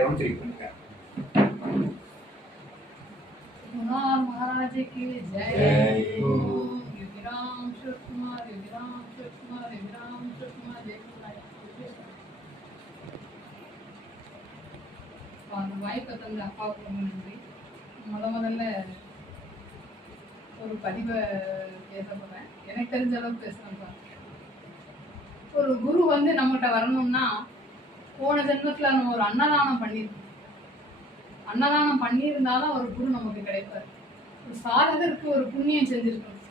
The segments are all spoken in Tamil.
जरूर क्लिक பண்ணுங்க. महाराज की जय। युधिराम शिवकुमार युधिराम शिवकुमार युधिराम शिवकुमार जय வாய்ப்பை தந்த அப்பாவுக்கு ரொம்ப நன்றி. முதல்ல ஒரு பதிவை பேச போறேன். எனக்கு தெரிஞ்ச அளவுக்கு பேசுறேன். ஒரு குரு வந்து நம்மகிட்ட வரணும்னா போன ஜென்மத்துல நம்ம ஒரு அன்னதானம் பண்ணியிருக்கோம். அன்னதானம் பண்ணியிருந்தாலும் ஒரு குரு நமக்கு கிடைப்பார். ஒரு சாதகருக்கு ஒரு புண்ணியம் செஞ்சிருக்கணும்.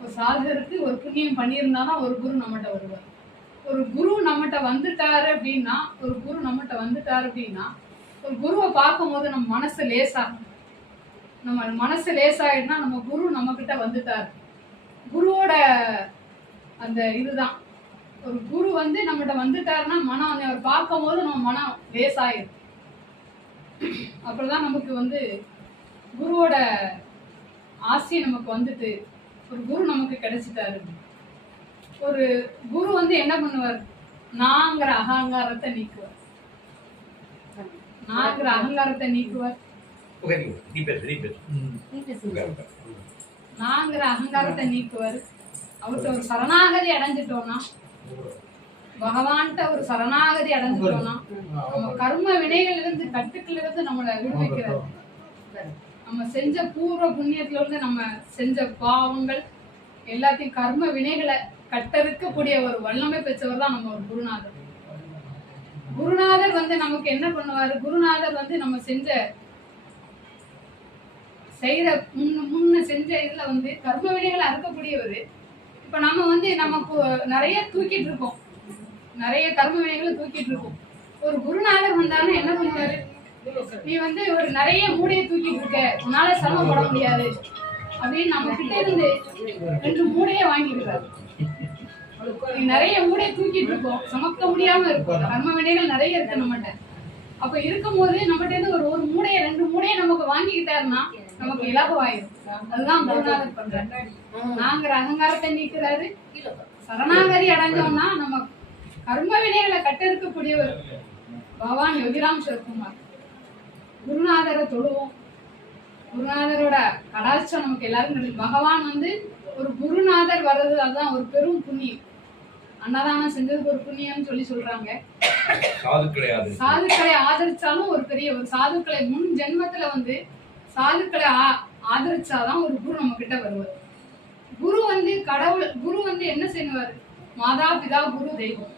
ஒரு சாதகருக்கு ஒரு புண்ணியம் பண்ணியிருந்தாலும் ஒரு குரு நம்மகிட்ட வருவார். ஒரு குரு நம்மகிட்ட வந்துட்டாரு அப்படின்னா ஒரு குருவை பார்க்கும் போது நம்ம மனசு லேசாகும். நம்ம மனசு லேசாயிடுனா நம்ம குரு நம்ம கிட்ட வந்துட்டாரு. குருவோட அந்த இதுதான், ஒரு குரு வந்து நம்மகிட்ட வந்துட்டாருன்னா மனம் அவர் பார்க்கும் போது நம்ம மனம் லேசாயிடும். அப்புறம்தான் நமக்கு வந்து குருவோட ஆசை நமக்கு வந்துட்டு ஒரு குரு நமக்கு கிடைச்சிட்டாரு. ஒரு குரு வந்து என்ன பண்ணுவார், நாங்கிற அகங்காரத்தை நீக்குவார். நாங்கிற அகங்காரத்தை நீக்குவார். நாங்கிற அகங்காரத்தை நீக்குவார். அவர்கிட்ட ஒரு சரணாகதி அடைஞ்சிட்டோம்னா, பகவான்கிட்ட ஒரு சரணாகதி அடைஞ்சிட்டோம்னா நம்ம கர்ம வினைகள் இருந்து கட்டுக்கள் இருந்து நம்மளை விடுவிக்கிறார். நம்ம செஞ்ச பூர்வ புண்ணியத்துல இருந்து நம்ம செஞ்ச பாவங்கள் எல்லாத்தையும் கர்ம வினைகளை கட்டறுக்கக்கூடிய ஒரு வல்லமை பெற்றவர் தான் நம்ம ஒரு குருநாதர். குருநாதர் வந்து நமக்கு என்ன பண்ணுவாரு, குருநாதர் வந்து நம்ம முன்ன செஞ்ச இதுல வந்து கர்ம வினைகளை அறுக்கக்கூடியவர். இப்ப நம்ம வந்து நமக்கு நிறைய தூக்கிட்டு இருக்கோம், நிறைய கர்ம வினைகளை தூக்கிட்டு இருக்கோம். ஒரு குருநாதர் வந்தாலும் என்ன பண்ணுவாரு, நீ வந்து ஒரு நிறைய மூடையை தூக்கிட்டு இருக்க, உன்னால சிரமப்பட முடியாது அப்படின்னு நம்ம கிட்ட இருந்து 2 மூடையை வாங்கிடுறாரு. நீ நிறைய மூடையை தூக்கிட்டு இருக்கோம், சமக்க முடியாம இருக்கும், கர்ம வினைகள் நிறைய இருக்கு நம்மகிட்ட. அப்ப இருக்கும் போது நம்மகிட்ட இருந்து ஒரு மூடையை 2 மூடையை நமக்கு வாங்கிக்கிட்டாருன்னா நமக்கு இலகுவாயிரும். அதுதான் குருநாதர் பண்றாரு. நாங்கிற அகங்காரத்தை நீக்கிறாரு. சரணாகதி அடைஞ்சோம்னா நம்ம கர்ம வினைகளை கட்டிருக்கக்கூடியவர் பகவான் யோகிராம் சிவகுமார். குருநாதரை தொழுவோம். குருநாதரோட கடாட்சம் நமக்கு எல்லாரும் கிடைக்கும். பகவான் வந்து ஒரு குருநாதர் வர்றது அதுதான் ஒரு பெரும் புண்ணியம். அன்னதானம் செஞ்சதுக்கு ஒரு புண்ணியம் சொல்றாங்க. சாதுக்களை ஆதரிச்சாலும் ஒரு பெரிய ஒரு சாதுக்களை முன் ஜென்மத்துல வந்து சாதுக்களை ஆதரிச்சாதான் ஒரு குரு நம்ம கிட்ட வருவார். குரு வந்து கடவுள். குரு வந்து என்ன செய்வார், மாதா பிதா குரு தெய்வம்.